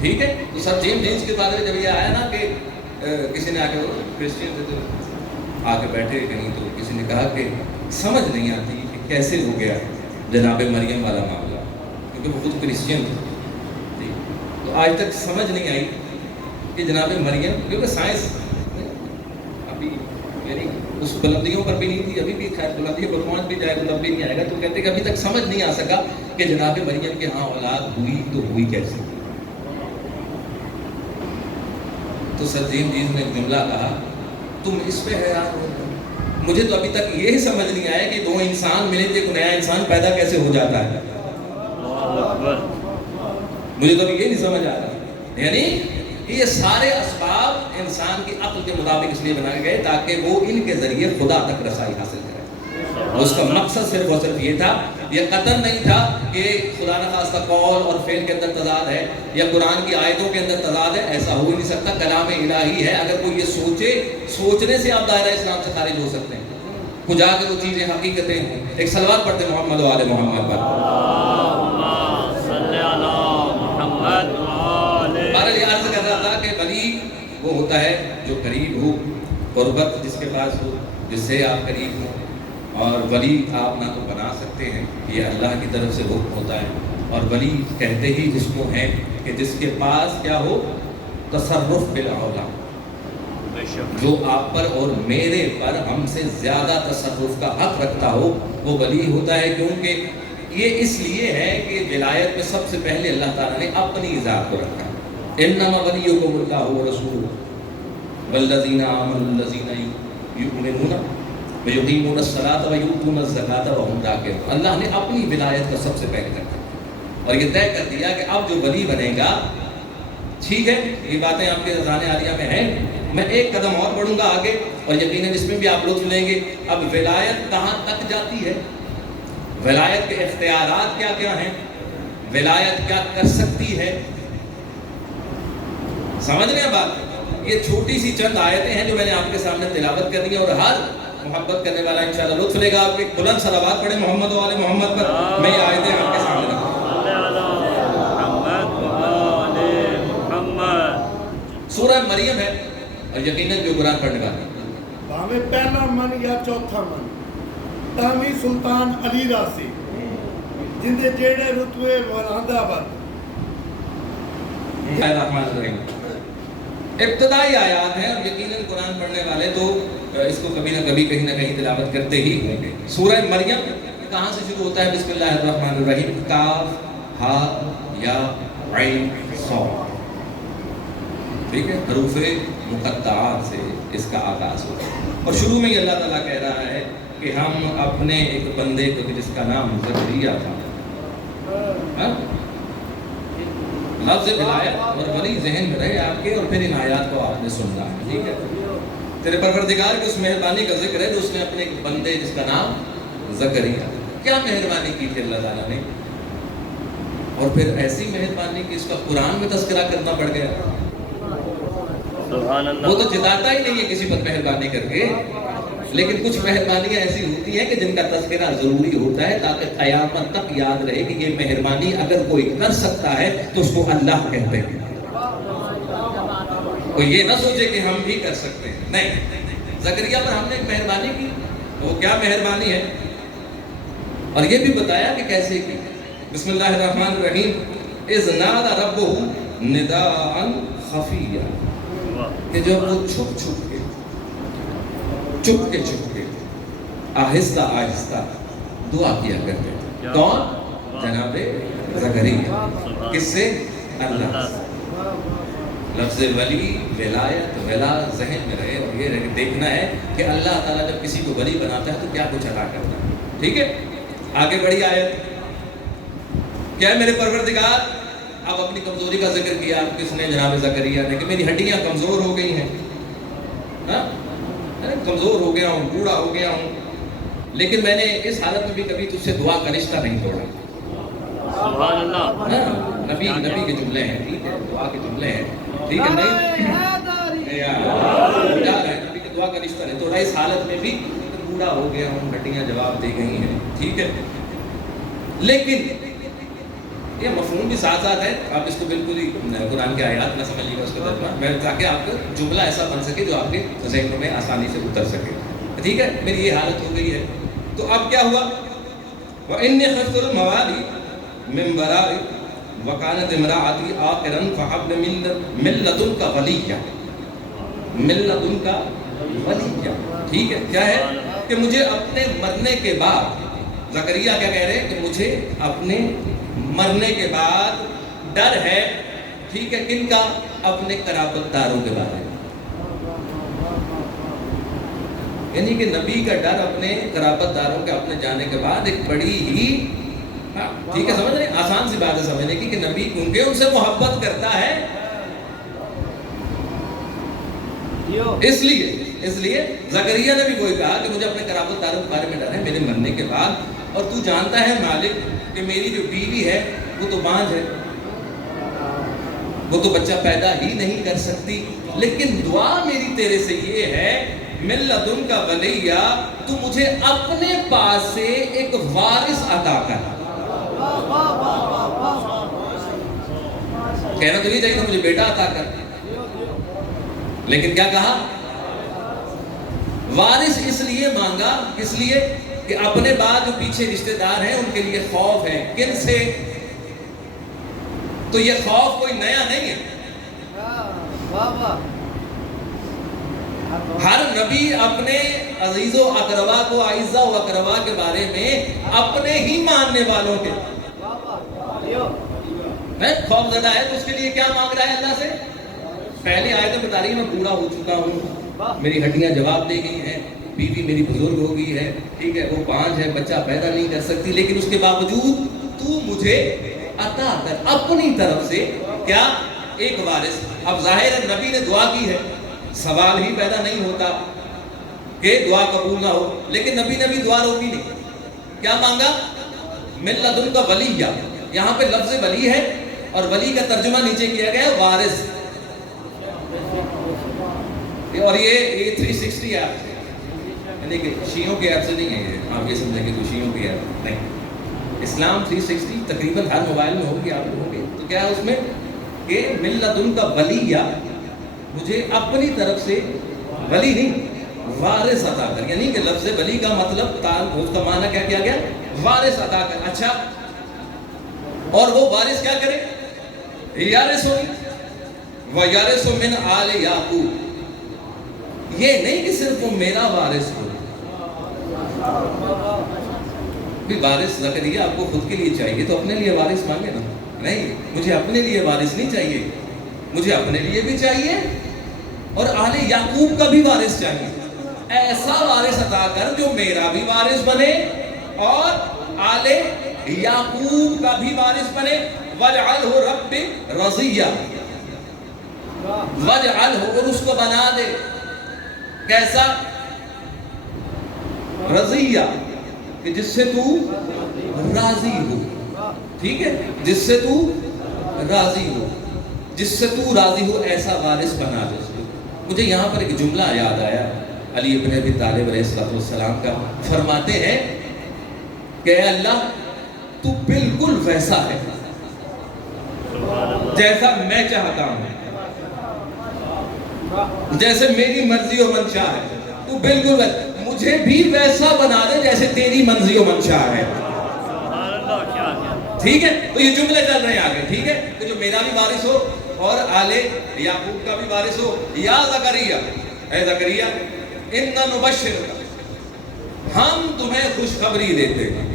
ٹھیک ہے, تو سر جیمز کے بارے میں جب یہ آیا نا کہ کسی نے آ کے کرسچین تھے تو آ کے بیٹھے کہیں, تو کسی نے کہا کہ سمجھ نہیں آتی کہ کیسے ہو گیا جناب مریم والا معاملہ, کیونکہ وہ خود کرسچین تھے, تو آج تک سمجھ نہیں آئی کہ جناب مریم, کیونکہ سائنس ابھی یعنی اس بلندیوں پر بھی نہیں تھی, ابھی بھی خیر بلندیوں پر پہنچ بھی جائے تو تب بھی نہیں آئے گا, تو کہتے کہ ابھی تک سمجھ نہیں آ سکا کہ جناب مریم کے ہاں اولاد ہوئی تو ہوئی کیسے. تو سر جیمز نے ایک جملہ کہا, تم اس پہ حیران ہو, مجھے تو ابھی تک یہی سمجھ نہیں آیا کہ دو انسان ملے تو ایک نیا انسان پیدا کیسے ہو جاتا ہے. مجھے تو ابھی یہ نہیں سمجھ آ رہا, یعنی یہ سارے اسباب انسان کی عقل کے مطابق اس لیے بنائے گئے تاکہ وہ ان کے ذریعے خدا تک رسائی حاصل کرے. اس کا مقصد صرف اور صرف یہ تھا, یہ قطعاً نہیں تھا کہ خدا نخواستہ قول اور فعل کے اندر تضاد ہے یا قرآن کی آیتوں کے اندر تضاد ہے, ایسا ہو ہی نہیں سکتا. کلام الہی ہے, اگر کوئی یہ سوچے, سوچنے سے آپ دائرہ اسلام سے خارج ہو سکتے ہیں, کجا کے وہ چیزیں حقیقتیں ہوں. ایک صلوات پڑھتے محمد و آل محمد پر. بہرحال یہ عرض کر رہا تھا کہ ولی وہ ہوتا ہے جو قریب ہو, قربت جس کے پاس ہو, جس سے آپ قریب ہو, اور ولی آپ نہ تو بنا سکتے ہیں, یہ اللہ کی طرف سے حکم ہوتا ہے, اور ولی کہتے ہی جس کو ہیں کہ جس کے پاس کیا ہو, تصرف بالاولا, جو آپ پر اور میرے پر ہم سے زیادہ تصرف کا حق رکھتا ہو وہ ولی ہوتا ہے. کیونکہ یہ اس لیے ہے کہ ولایت میں سب سے پہلے اللہ تعالیٰ نے اپنی ذات کو رکھا. انما ولیکم اللہ ورسولہ والذین آمنوا الذین یؤمنون ویقیمون الصلاۃ ویؤتون الزکاۃ وہم راکعون. اللہ نے اپنی ولایت کو سب سے پہلے رکھا اور یہ طے کر دیا کہ اب جو ولی بنے گا, ٹھیک ہے یہ باتیں آپ کے اذان عالیہ میں ہیں, میں ایک قدم اور بڑھوں گا آگے اور یقیناً اس میں بھی آپ لطف لیں گے. اب ولایت کہاں تک جاتی ہے, ولایت کے اختیارات کیا کیا ہیں, ولایت کیا کر سکتی ہے, سمجھ رہے ہیں بات. یہ چھوٹی سی چند آیتیں ہیں جو میں نے آپ کے سامنے تلاوت کر دی ہیں, اور ہر محبت کرنے والا انشاءاللہ لطف لے گا. آپ ایک بلند صلوات پڑھیں محمد و آل محمد پر. میں یہ آیتیں آپ کے سامنے رکھوں. سورہ مریم ہے اور یقیناً جو قرآن پڑھنے والا بھاوے پہلا من یا چوتھا من تامی سلطان علی راسی جن دے جیڑے رتبے وراندا بد. الرحمن الرحیم ابتدائی آیات ہیں, اور یقیناً قرآن پڑھنے والے تو اس کو کبھی نہ کبھی کہیں نہ کہیں تلاوت کرتے ہی ہوں گے. سورہ مریم کہاں سے شروع ہوتا ہے؟ بسم اللہ الرحمن الرحیم, کاف ہا یا عین صاد, ٹھیک ہے, حروف مقطعات سے اس کا آغاز ہوتا ہے. اور شروع میں ہی اللہ تعالیٰ کہہ رہا ہے کہ ہم اپنے ایک بندے کو جس کا نام زکریا تھا, لفظ ولایت اور ولی ذہن میں رہے آپ کے, اور پھر ان آیات کو آپ نے سننا ہے, ٹھیک ہے. تیرے پروردگار کی اس مہربانی کا ذکر ہے جو اس نے اپنے ایک بندے جس کا نام زکریا, کیا مہربانی کی تھی اللہ تعالیٰ نے, اور پھر ایسی مہربانی کہ اس کا قرآن میں تذکرہ کرنا پڑ گیا. وہ تو جتاتا ہی نہیں ہے کسی پر مہربانی کر کے, لیکن کچھ مہربانیاں ایسی ہوتی ہیں کہ جن کا تذکرہ ضروری ہوتا ہے تاکہ قیامت تک یاد رہے کہ یہ مہربانی اگر کوئی کر سکتا ہے تو اس کو اللہ کہتے ہیں. کوئی یہ نہ سوچے کہ ہم بھی کر سکتے ہیں, نہیں, زکریا پر ہم نے ایک مہربانی کی, وہ کیا مہربانی ہے, اور یہ بھی بتایا کہ کیسے کی. بسم اللہ الرحمن الرحیم, اذ نادى ربه نداء خفیا, کہ جب وہ چھپ کے آہستہ آہستہ دعا کیا کرتے ہیں. کون؟ جناب زکریا. کس سے؟ اللہ سے. لفظ ولی ولایت ولا ذہن میں رہے اور یہ دیکھنا ہے کہ اللہ تعالیٰ جب کسی کو ولی بناتا ہے تو کیا کچھ عطا کرتا ہے. ٹھیک ہے, آگے بڑھی آیت کیا ہے؟ میرے پروردگار, اب اپنی کمزوری کا ذکر کیا کس نے؟ جناب زکریا نے, کہ میری ہڈیاں کمزور ہو گئی ہیں, کمزور ہو گیا ہوں, بوڑھا ہو گیا ہوں, لیکن میں نے اس حالت میں بھی کبھی تجھ سے دعا کا رشتہ نہیں توڑا. سبحان اللہ. نبی کے جملے ہیں, ٹھیک ہے, دعا کے جملے ہیں, ٹھیک ہے, نہیں نبی کے دعا کا رشتہ نہیں توڑا. اس حالت میں بھی بوڑھا ہو گیا ہوں, ہڈیاں جواب دے گئی ہیں, ٹھیک ہے. لیکن یہ مفہوم بھی ساتھ ساتھ ہے, آپ اس کو بالکل ہی قرآن کے آیات میں سمجھیے گا اس کا ترجمہ, میں تاکہ آپ کا جملہ ایسا بن سکے جو آپ کے ذہنوں میں آسانی سے اتر سکے. ٹھیک ہے, میری یہ حالت ہو گئی ہے. تو اب کیا ہوا؟ وَإِنِّي خِفْتُ الْمَوَالِيَ مِن وَرَائِي وَكَانَتِ امْرَأَتِي عَاقِرًا فَهَبْ لِي مِن لَّدُنكَ وَلِيًّا. مِن لَّدُنكَ وَلِيًّا, ٹھیک ہے. کیا ہے کہ مجھے اپنے مرنے کے بعد, زکریا کیا کہہ رہے ہیں کہ مجھے اپنے مرنے کے بعد ڈر ہے, ٹھیک ہے, کن کا؟ اپنے قرابت داروں کے بارے میں. یعنی کہ نبی کا ڈر اپنے قرابت داروں کے اپنے جانے کے بعد ایک بڑی ہی, ٹھیک ہے, سمجھ رہے ہیں, آسان سی بات ہے سمجھنے کی, کہ نبی کیونکہ ان سے محبت کرتا ہے, اس لیے زکریا نے بھی کوئی کہا کہ مجھے اپنے قرابت داروں کے بارے میں ڈر ہے میرے مرنے کے بعد. اور تو جانتا ہے مالک کہ میری جو بیوی ہے وہ تو بانجھ ہے, وہ تو بچہ پیدا ہی نہیں کر سکتی, لیکن دعا میری تیرے سے یہ ہے من لدن کا ولیہ, تو مجھے اپنے پاس سے ایک وارث عطا کر. کہنا تو یہ چاہیے تھا مجھے بیٹا عطا کر, لیکن کیا کہا؟ وارث اس لیے مانگا, اس لیے کہ اپنے بعد جو پیچھے رشتہ دار ہیں ان کے لیے خوف ہے. کن سے؟ تو یہ خوف کوئی نیا نہیں ہے. ہر نبی اپنے عزیز و اقربا کو, اعزا و اقربا کے بارے میں اپنے ہی ماننے والوں کے خوف زدہ ہے, تو اس کے لیے کیا مانگ رہا ہے اللہ سے؟ پہلے آیت بتا رہی ہے میں بوڑھا ہو چکا ہوں, میری ہڈیاں جواب دے گئی ہیں, بیوی میری بزرگ ہو گئی ہے, ٹھیک ہے, وہ بانجھ ہے, بچہ پیدا نہیں کر سکتی, لیکن اس کے باوجود تو مجھے عطا کر اپنی طرف سے کیا؟ ایک وارث. اب ظاہر ہے نبی نے دعا کی ہے, سوال ہی پیدا نہیں ہوتا کہ دعا قبول نہ ہو, لیکن نبی نے بھی دعا روکی نہیں. کیا مانگا؟ من لدن کا ولیہ. یہاں پہ لفظ ولی ہے اور ولی کا ترجمہ نیچے کیا گیا ہے وارث. اور یہ 360 ایپ سے, یعنی کہ شیعوں کے ایپ سے نہیں ہے یہ, آپ یہ سمجھیں کہ کوئی شیعوں کی ایپ نہیں. اسلام 360 تقریباً ہر موبائل میں ہوگی, آپ لوگوں کے. تو کیا ہے اس میں کہ من لدن کا ولیہ, مجھے اپنی طرف سے ولی نہیں وارث عطا کر. یعنی کہ لفظ ولی کا مطلب اس کا معنی کیا کیا گیا؟ وارث عطا کر. اچھا, اور وہ وارث کیا کرے؟ یارثو و یارثو من آل یعقوب. یہ نہیں کہ صرف وہ میرا وارث ہو. بھی وارث زکریا آپ کو خود کے لیے چاہیے تو اپنے لیے وارث مانگے نا. نہیں, مجھے اپنے لیے وارث نہیں چاہیے, مجھے اپنے لیے بھی چاہیے اور آل یعقوب کا بھی وارث چاہیے. ایسا وارث عطا کر جو میرا بھی وارث بنے اور آل یعقوب کا بھی وارث بنے. وَاجْعَلْهُ رَبِّ رَضِيًّا, وَاجْعَلْهُ, اور اس کو بنا دے کیسا؟ رضیہ, کہ جس سے تو راضی ہو. ٹھیک ہے, جس سے تو راضی ہو, جس سے تو راضی ہو, ایسا وارث بنا دے. مجھے یہاں پر ایک جملہ یاد آیا علی ابن ابی طالب علیہ السلام کا. فرماتے ہیں کہ اے اللہ تو بالکل ویسا ہے جیسا میں چاہتا ہوں, جیسے میری مرضی و منشا ہے, تو بالکل مجھے بھی ویسا بنا دے جیسے تیری مرضی و منشا ہے. ٹھیک ہے, تو یہ جملے چل رہے ہیں آگے. ٹھیک ہے, کہ جو میرا بھی وارث ہو اور آل یعقوب کا بھی وارث ہو. یا زکریا, اے زکریا, اِنَّا نُبَشِّرُکَ, ہم تمہیں خوشخبری دیتے ہیں.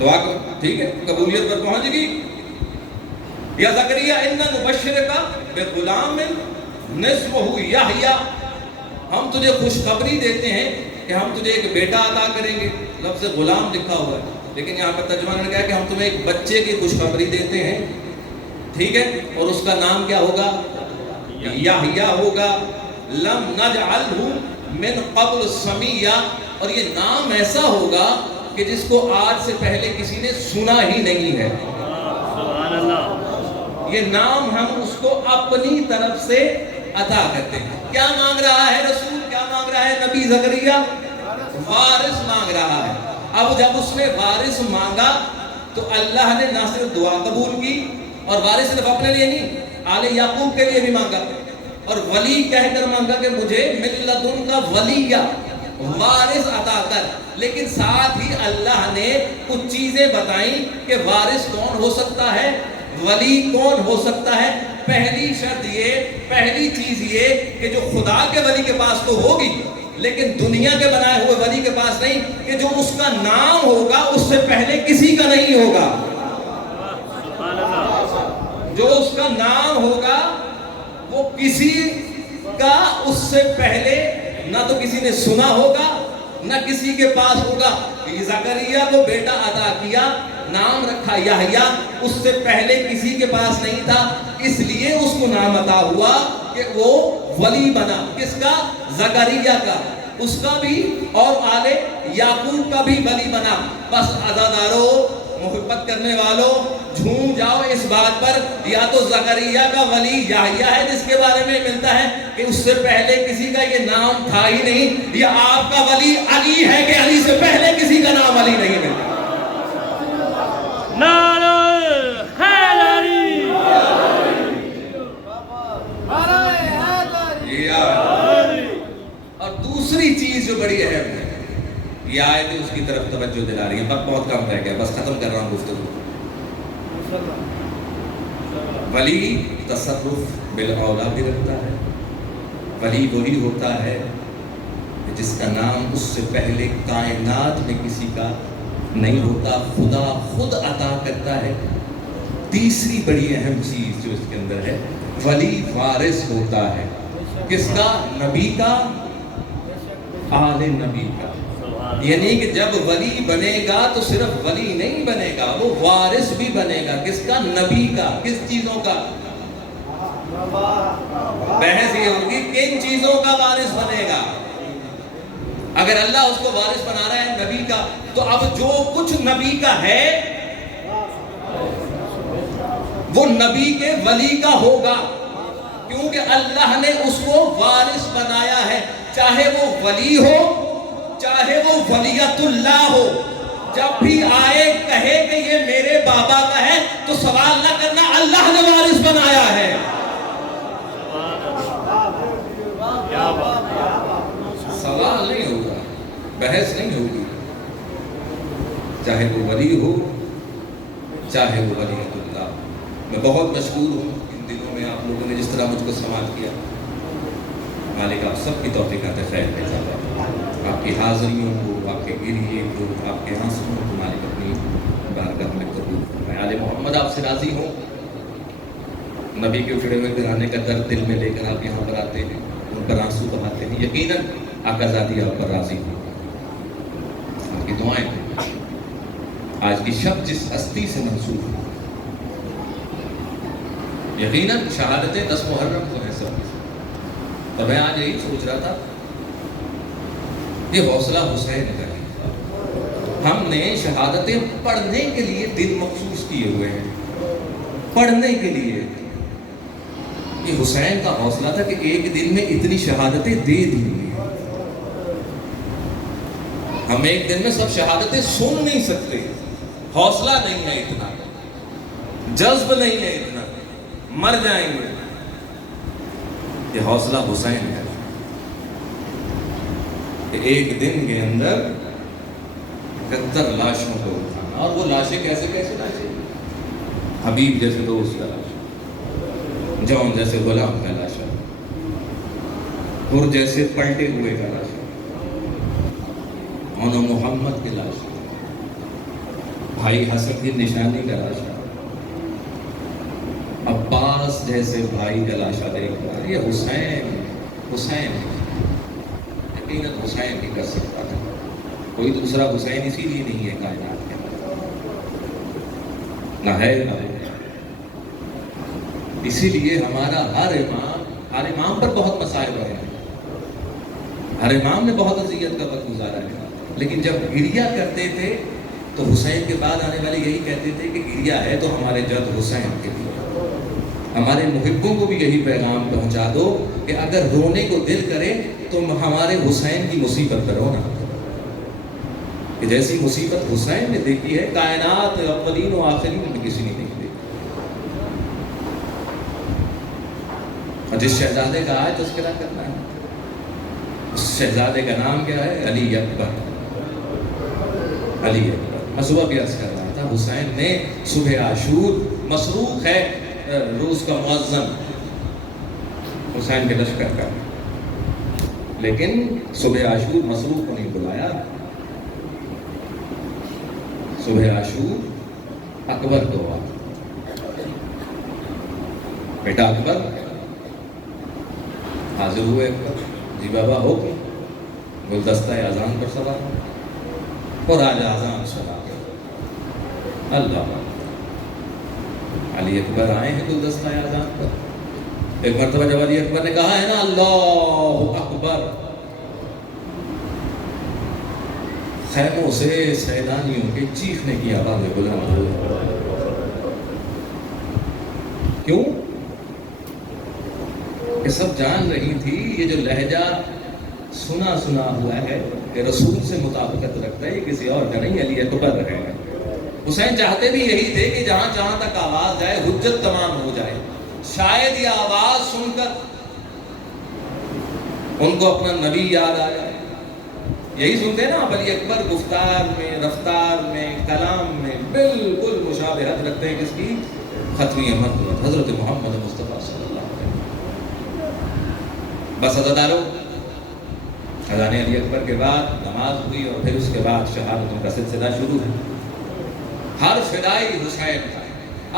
دعا کو ٹھیک ہے قبولیت پر پہنچ گئی. یا زکریا انا نبشرک بغلام اسمہ یحییٰ، ہم تجھے خوشخبری دیتے ہیں کہ ہم تجھے ایک بیٹا عطا کریں گے. لفظ غلام لکھا ہوا ہے لیکن یہاں پر ترجمہ نے کہا کہ ہم تمہیں ایک بچے کی خوشخبری دیتے ہیں، ٹھیک ہے، اور اس کا نام کیا ہوگا؟ یحییٰ ہوگا. لم نجعلہ من قبل سمیہ، اور یہ نام ایسا ہوگا کہ جس کو آج سے پہلے کسی نے سنا ہی نہیں ہے. سبحان اللہ. یہ نام ہم اس کو اپنی طرف سے عطا کرتے ہیں. کیا مانگ رہا ہے رسول، کیا مانگ رہا ہے نبی زکریا؟ وارث مانگ رہا ہے. اب جب اس نے وارث مانگا تو اللہ نے نہ صرف دعا قبول کی، اور وارث صرف اپنے لیے نہیں، آل یعقوب کے لیے بھی مانگا، اور ولی کہہ کر مانگا کہ مجھے من لدن کا ولیہ، وارث عطا کر. لیکن ساتھ ہی اللہ نے کچھ چیزیں بتائیں کہ وارث کون ہو سکتا ہے، ولی کون ہو سکتا ہے. پہلی شرط یہ، پہلی چیز یہ کہ جو خدا کے ولی کے پاس تو ہوگی لیکن دنیا کے بنائے ہوئے ولی کے پاس نہیں، کہ جو اس کا نام ہوگا اس سے پہلے کسی کا نہیں ہوگا. جو اس کا نام ہوگا وہ کسی کا اس سے پہلے نہ تو کسی نے سنا ہوگا نہ کسی کے پاس ہوگا. زکریا کو بیٹا عطا کیا، نام رکھا یحییٰ، اس سے پہلے کسی کے پاس نہیں تھا، اس لیے اس کو نام عطا ہوا کہ وہ ولی بنا. کس کا؟ زکریا کا، اس کا بھی اور آل یعقوب کا بھی ولی بنا. بس عزادارو، محبت کرنے والوں، جھوم جاؤ اس بات پر، یا تو زکریا کا ولی یحییٰ ہے جس کے بارے میں ملتا ہے کہ اس سے پہلے کسی کا یہ نام تھا ہی نہیں، یا آپ کا ولی علی ہے کہ علی سے پہلے کسی کا نام علی نہیں ملتا. نعرہ حیدری. اور دوسری چیز جو بڑی اہم ہے، یہ آیتیں اس کی طرف توجہ دلا رہی ہیں. وقت بہت کم رہ گیا، بس ختم کر رہا ہوں گفتگو. ولی تصرف بالاولیٰ بھی رکھتا ہے. ولی وہی ہوتا ہے جس کا نام اس سے پہلے کائنات میں کسی کا نہیں ہوتا، خدا خود عطا کرتا ہے. تیسری بڑی اہم چیز جو اس کے اندر ہے، ولی وارث ہوتا ہے. کس کا؟ نبی کا، آل نبی کا. یعنی کہ جب ولی بنے گا تو صرف ولی نہیں بنے گا، وہ وارث بھی بنے گا. کس کا؟ نبی کا. کس چیزوں کا؟ بحث یہ ہوگی کن چیزوں کا وارث بنے گا. اگر اللہ اس کو وارث بنا رہا ہے نبی کا، تو اب جو کچھ نبی کا ہے وہ نبی کے ولی کا ہوگا، کیونکہ اللہ نے اس کو وارث بنایا ہے. چاہے وہ ولی ہو، چاہے وہ ولیت اللہ ہو، جب بھی آئے کہے کہ یہ میرے بابا کا ہے تو سوال نہ کرنا، اللہ نے وارث بنایا ہے. سوال نہیں ہوگا، بحث نہیں ہوگی، چاہے وہ ولی ہو چاہے وہ ولیت اللہ. میں بہت مشکور ہوں ان دنوں میں آپ لوگوں نے جس طرح مجھ کو سماعت کیا. مالک آپ سب کی توفیقات خیر میں جاتا، آپ کی حاضریوں کو، آپ کے گریے کو، آپ کے آنسوؤں کو مالک اپنی بارگاہ میں قبول فرمائے. آل محمد آپ سے راضی ہوں. نبی کے اٹھڑے ہوئے گھرانے کا درد دل میں لے کر آپ یہاں پر آتے ہیں، ان پر آنسو بہاتے ہیں. یقیناً آقا ذاتی آپ پر راضی ہوں. آپ کی دعائیں آج کی شب جس ہستی سے منسوب ہے، یقیناً شہادتیں 10 محرم کو ہیں سب. اور میں آج یہی سوچ رہا تھا، یہ حوصلہ حسین کا ہی. ہم نے شہادتیں پڑھنے کے لیے دن مخصوص کیے ہوئے ہیں، پڑھنے کے لیے. یہ حسین کا حوصلہ تھا کہ ایک دن میں اتنی شہادتیں دے دی. ہم ایک دن میں سب شہادتیں سن نہیں سکتے، حوصلہ نہیں ہے اتنا، جذب نہیں ہے اتنا، مر جائیں گے. یہ حوصلہ حسین ہے کہ ایک دن کے اندر 71 لاشوں کو اٹھانا. اور وہ لاشیں کیسے کیسے لاشیں؟ حبیب جیسے دوست کا لاشا، جون جیسے غلام کا لاشا، اور جیسے پلٹے ہوئے کا لاشا، اور محمد کے لاشا، بھائی حسن کی نشانی کا لاشا. عباس جیسے بھائی کا لاشا دیکھ رہا ہے، یہ حسین یقیناً حسین نہیں کر سکتا تھا، کوئی دوسرا حسین اسی لیے نہیں ہے کائنات کے نہ ہے نہ ہے۔ اسی لیے ہمارا ہر امام پر بہت مصائب رہے ہیں، ہر امام نے بہت اذیت کا وقت گزارا ہے، لیکن جب گریا کرتے تھے تو حسین کے بعد آنے والے یہی کہتے تھے کہ گریا ہے تو ہمارے جد حسین کے لیے۔ ہمارے محبوں کو بھی یہی پیغام پہنچا دو کہ اگر رونے کو دل کرے تو ہمارے حسین کی مصیبت پر رونا، کہ جیسی مصیبت حسین نے دیکھی ہے کائنات اولین و آخرین میں کسی نے نہیں دیکھی۔ اور جس شہزادے کا آج تذکرہ کرنا ہے، اس شہزادے کا نام کیا ہے؟ علی اکبر۔ علی اکبر، میں صبح بھی عرض کر رہا تھا، حسین نے صبح عاشور، مسروق ہے روس کا مؤذن حسین کے لشکر کا، لیکن صبح عاشور مسروق کو نہیں بلایا، صبح عاشور اکبر کو ہوا، بیٹا اکبر حاضر ہوئے، جی بابا ہو گلدستہ اذان پر سوار اور آج اذان سنا اللہ، علی اکبر آئے ہیں گلدستہ اذان پر۔ ایک مرتبہ جب علی اکبر نے کہا ہے نا اللہ اکبر، خیموں سے سیدانیوں کے چیخنے کی آواز بلند ہوئی۔ کیوں؟ کہ سب جان رہی تھی یہ جو لہجہ سنا ہوا ہے کہ رسول سے مطابقت رکھتا ہے، یہ کسی اور کا نہیں، علی اکبر ہے۔ حسین چاہتے بھی یہی تھے کہ جہاں جہاں تک آواز جائے حجت تمام ہو جائے، شاید یہ آواز سن کر ان کو اپنا نبی یاد آ جائے۔ یہی سنتے نا علی اکبر گفتار میں، رفتار میں، کلام میں بالکل مشابہت رکھتے ہیں کس کی؟ ختمی احمد حضرت محمد مصطفیٰ صلی اللہ علیہ وسلم۔ بس عزادارو، اذان علی اکبر کے بعد نماز ہوئی اور پھر اس کے بعد شہادتوں کا سلسلہ شروع ہے۔ ہر فدائی حسین کا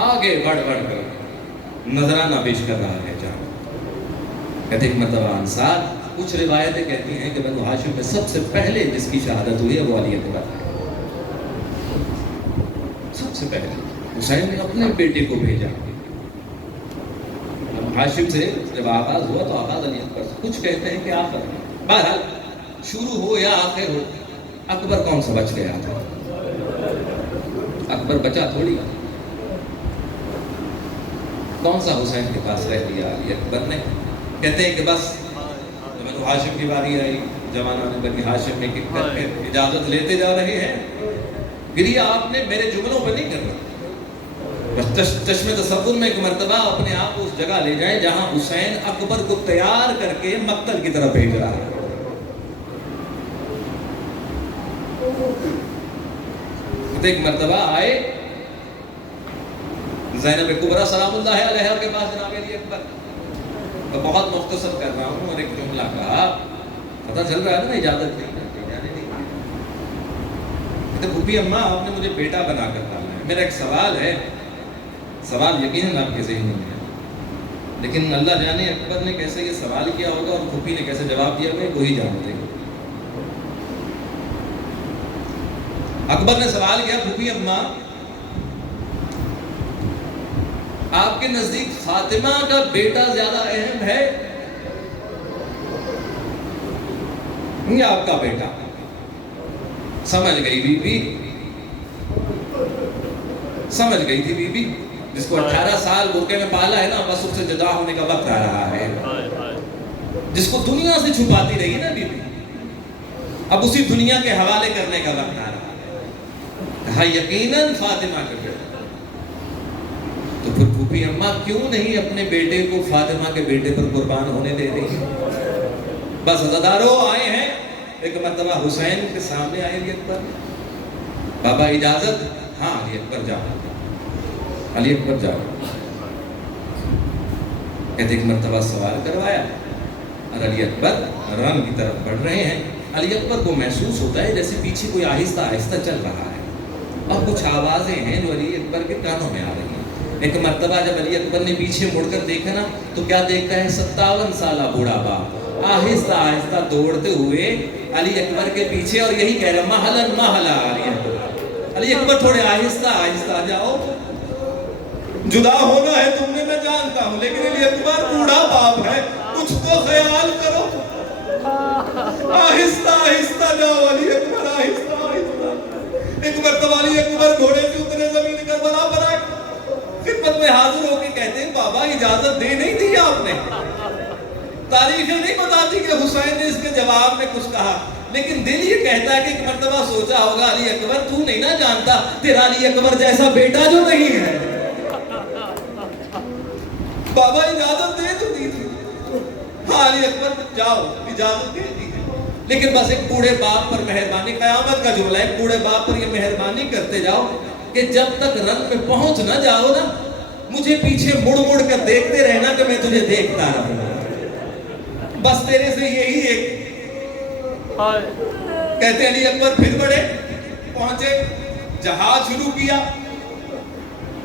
آگے بڑھ کر نذرانہ پیش کر رہا ہے جہاں کہتے ایک مرتبہ انصار، کچھ روایتیں کہتی ہیں کہ بنو ہاشم میں سب سے پہلے جس کی شہادت ہوئی ہے وہ علی اکبر ہے، سب سے پہلے حسین نے اپنے بیٹے کو بھیجا۔ ہاشم سے جب آغاز ہوا تو آغاز علی اکبر سے، کچھ کہتے ہیں کہ آخر، بہرحال شروع ہو یا آخر ہو، اکبر کون سا بچ گیا تھا؟ اکبر بچا تھوڑی، کون سا حسین کے پاس رہ دیا علی اکبر نے؟ کہتے ہیں کہ بس جب بنو ہاشم کی باری آئی، جوانوں نے بنی ہاشم میں کر کے اجازت لیتے جا رہے ہیں، گریا آپ نے میرے جملوں پہ نہیں کرنا، بس چشم تصور میں ایک مرتبہ اپنے آپ اس جگہ لے جائیں جہاں حسین اکبر کو تیار کر کے مقتل کی طرف بھیج رہا ہے۔ ایک مرتبہ آئے زینب کبریٰ سلام اللہ علیہا کے پاس جناب علی اکبر، تو بہت مختصر کر رہا ہوں اور ایک جملہ کہا، پتہ چل رہا ہے نا اجازت نہیں جانے نہیں۔ پھوپھی اماں آپ نے مجھے بیٹا بنا کر ڈالا ہے، میرا ایک سوال ہے، سوال یقیناً آپ کے ذہن میں ہے، لیکن اللہ جانے اکبر نے کیسے یہ سوال کیا ہوگا اور پھوپھی نے کیسے جواب دیا ہوگا وہی جانتے ہیں۔ اکبر نے سوال کیا، پھوپھی اماں آپ کے نزدیک فاطمہ کا بیٹا زیادہ اہم ہے یا آپ کا بیٹا؟ سمجھ گئی بی بی، سمجھ گئی تھی بی بی، جس کو 18 سال برقعے میں پالا ہے نا، بس اس سے جدا ہونے کا وقت آ رہا ہے، جس کو دنیا سے چھپاتی رہی نا بی بی، اب اسی دنیا کے حوالے کرنے کا وقت آ رہا ہے۔ کہا یقیناً فاطمہ کا بیٹا۔ تو پھر پھوپھی اماں کیوں نہیں اپنے بیٹے کو فاطمہ کے بیٹے پر قربان ہونے دے رہی؟ بس عزادارو آئے ہیں، ایک مرتبہ حسین کے سامنے آئے علی اکبر، بابا اجازت؟ ہاں علی اکبر جاؤ، علی اکبر جاؤ۔ کہتے ایک مرتبہ سوال کروایا اور علی اکبر رن کی طرف بڑھ رہے ہیں۔ علی اکبر کو محسوس ہوتا ہے جیسے پیچھے کوئی آہستہ آہستہ چل رہا ہے اور کچھ آوازیں ہیں جو علی اکبر کے کانوں میں آ رہی ہیں۔ ایک مرتبہ جب علی اکبر نے پیچھے مڑ کر دیکھا نا تو کیا دیکھتا ہے؟ 57 سالہ بوڑھا باپ آہستہ آہستہ دوڑتے ہوئے علی اکبر کے پیچھے، اور یہی کہہ رہا محلن محلا علی اکبر تھوڑے آہستہ آہستہ جاؤ، جدا ہونا ہے تم نے میں جانتا ہوں، لیکن علی اکبر بوڑھا باپ ہے، کچھ تو خیال کرو، آہستہ آہستہ جاؤ علی اکبر، آہستہ آہستہ۔ ایک مرتبہ علی اکبر گھوڑے سے اتنے زمین کربلا پر آئے، خدمت میں حاضر ہو کے کہتے ہیں بابا اجازت دے نہیں دی آپ نے، تاریخیں نہیں بتاتی کہ حسین نے اس کے جواب میں کچھ کہا، لیکن دل یہ کہتا ہے کہ ایک مرتبہ سوچا ہوگا علی اکبر تو نہیں نہ جانتا تیرا علی اکبر جیسا بیٹا جو نہیں ہے، بابا اجازت دے تو دی تھی، ہاں علی اکبر جاؤ اجازت دے دی ہے، لیکن بس ایک بوڑھے باپ پر مہربانی، قیامت کا جملہ ہے، ایک بوڑھے باپ پر یہ مہربانی کرتے جاؤ کہ جب تک رن میں پہنچ نہ جاؤ نا مجھے پیچھے مڑ مڑ کر دیکھتے رہنا کہ میں تجھے دیکھتا رہوں، بس تیرے سے یہی ایک۔ کہتے ہیں علی اکبر پھر بڑھے، پہنچے، جہاد شروع کیا،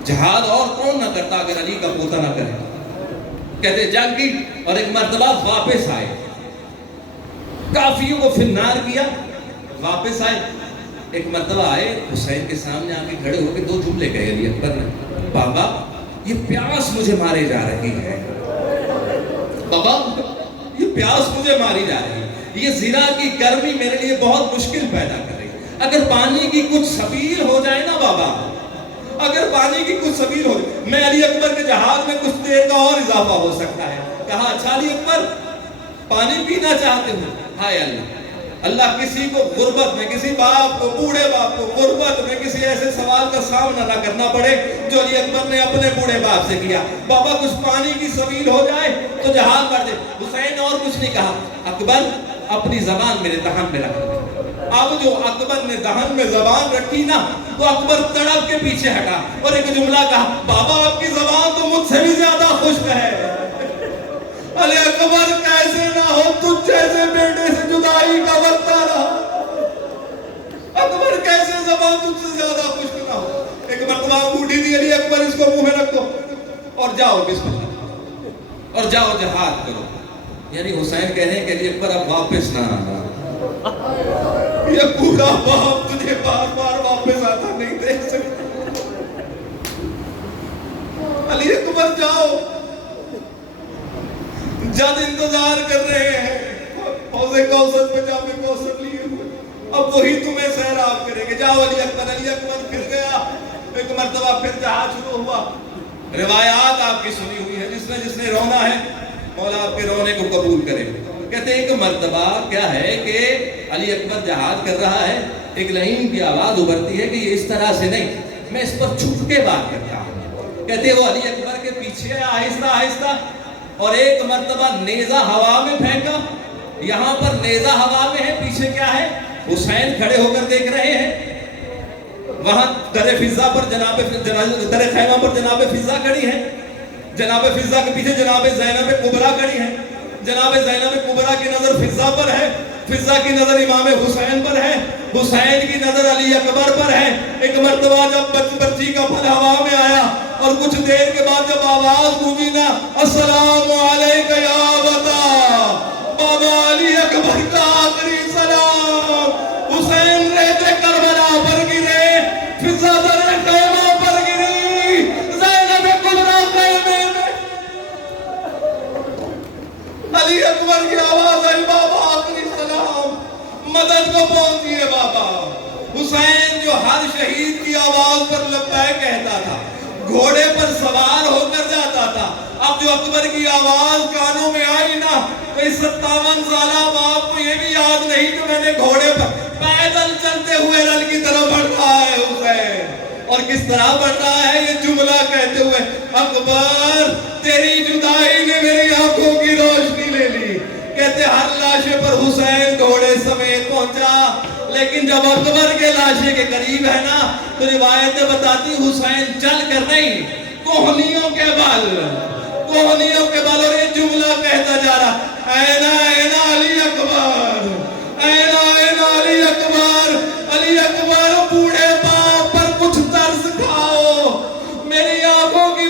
جہاد اور کون نہ کرتا اگر علی کا پوتا نہ کرے، کہتے جنگ کی، اور ایک مرتبہ واپس آئے، کافیوں کو فنار کیا، واپس آئے، ایک مرتبہ آئے حسین کے سامنے آ کے کھڑے ہو کے 2 جملے کہے علی اکبر نے، بابا یہ پیاس مجھے مارے جا رہی ہے، بابا یہ پیاس مجھے ماری جا رہی ہے، یہ زرا کی گرمی میرے لیے بہت مشکل پیدا کر رہی ہے، اگر پانی کی کچھ سبیل ہو جائے نا بابا، اگر پانی کی کچھ سبیل ہو جائے، میں علی اکبر کے جہاز میں کچھ دیر کا اور اضافہ ہو سکتا ہے۔ کہا اچھا علی اکبر پانی پینا چاہتے ہو؟ ہائے اللہ، اللہ کسی کو غربت میں، کسی باپ کو، بوڑھے باپ کو غربت میں کسی ایسے سوال کا سامنا نہ کرنا پڑے جو علی اکبر نے اپنے بوڑھے باپ سے کیا، بابا کچھ پانی کی سبیل ہو جائے تو جہاز بڑھ جائے۔ حسین نے اور کچھ نہیں کہا، اکبر اپنی زبان میرے دہن میں رکھ دے۔ اب جو اکبر نے دہن میں زبان رکھی نا تو اکبر تڑپ کے پیچھے ہٹا اور ایک جملہ کہا، بابا آپ کی زبان تو مجھ سے بھی زیادہ خشک ہے، علی اکبر کیسے نہ ہو تجھ جیسے بیٹے سے جدائی کا وقت آ رہا، اکبر کیسے زبان تجھ سے زیادہ خشک نہ ہو۔ ایک مرتبہ انگوٹھی دی علی اکبر اس کو منہ میں رکھو اور جاؤ بسم اللہ، اور جاؤ جہاد کرو، یعنی حسین کہہ رہے ہیں کہ علی اکبر اب واپس نہ آنا، یہ بوڑھا باپ تجھے بار بار واپس آتا نہیں دیکھ سکتا، علی اکبر جاؤ، جد انتظار کر رہے ہیں حوض کوثر پہ جامع کوثر لیے ہوئے، اب وہی تمہیں سیراب کریں گے، جاؤ علی اکبر۔ علی اکبر پھر گیا، ایک مرتبہ پھر جہاد شروع ہوا، روایات آپ کی سنی ہوئی ہے، جس نے رونا ہے مولا آپ کے رونے کو قبول کرے۔ کہتے ہیں ایک مرتبہ کیا ہے کہ علی اکبر جہاد کر رہا ہے، ایک لعین کی آواز ابھرتی ہے کہ یہ اس طرح سے نہیں، میں اس پر چھپ کے بات کرتا ہوں۔ کہتے ہیں وہ علی اکبر کے پیچھے آہستہ آہستہ، اور ایک مرتبہ نیزہ ہوا میں پھینکا، یہاں پر نیزہ ہوا میں ہے، پیچھے کیا ہے؟ حسین کھڑے ہو کر دیکھ رہے ہیں، وہاں در فضا پر در خیمہ پر جناب فضا کھڑی ہے، جناب فضا کے پیچھے جناب زینب کبریٰ کھڑی ہے، جناب زینب کبریٰ کی نظر فضا پر ہے، فضا کی نظر امام حسین پر ہے، حسین کی نظر علی اکبر پر ہے۔ ایک مرتبہ جب برچی کا پھل ہوا میں آیا اور کچھ دیر کے بعد جب آواز گونجی نا، السلام علیکہ یا ابا، بابا علی اکبر کا آخری سلام، حسین رہتے کربلا پر گرے، فضا در خیمہ پر گری، زینب کبریٰ خیمے میں، علی اکبر کی آواز آئی، بابا آخری سلام، مدد کو پہنچیے بابا۔ حسین جو ہر شہید کی آواز پر لبیک کہتا تھا، گھوڑے پر سوار ہو کر جاتا تھا، اب جو اکبر کی آواز کانوں میں آئی نا تو اس 57 سالہ باپ کو یہ بھی یاد نہیں کہ میں نے گھوڑے پر پیدل چلتے ہوئے رن کی طرف بڑھ رہا ہے حسین، اور کس طرح بڑھ رہا ہے یہ جملہ کہتے ہوئے، اکبر تیری جدائی نے میری آنکھوں کی روشنی لے لی۔ کہتے ہر لاشے پر حسین گھوڑے سمیت پہنچا، لیکن جب اکبر کے لاشے کے قریب ہے نا تو روایتیں بتاتی حسین چل کر نہیں، کوہنیوں کے بل، اور یہ جملہ کہتا جا رہا، اینا اینا علی اکبر، اینا اینا علی اکبر، علی اکبر بوڑھے باپ پر کچھ ترس کھاؤ، میری آنکھوں کی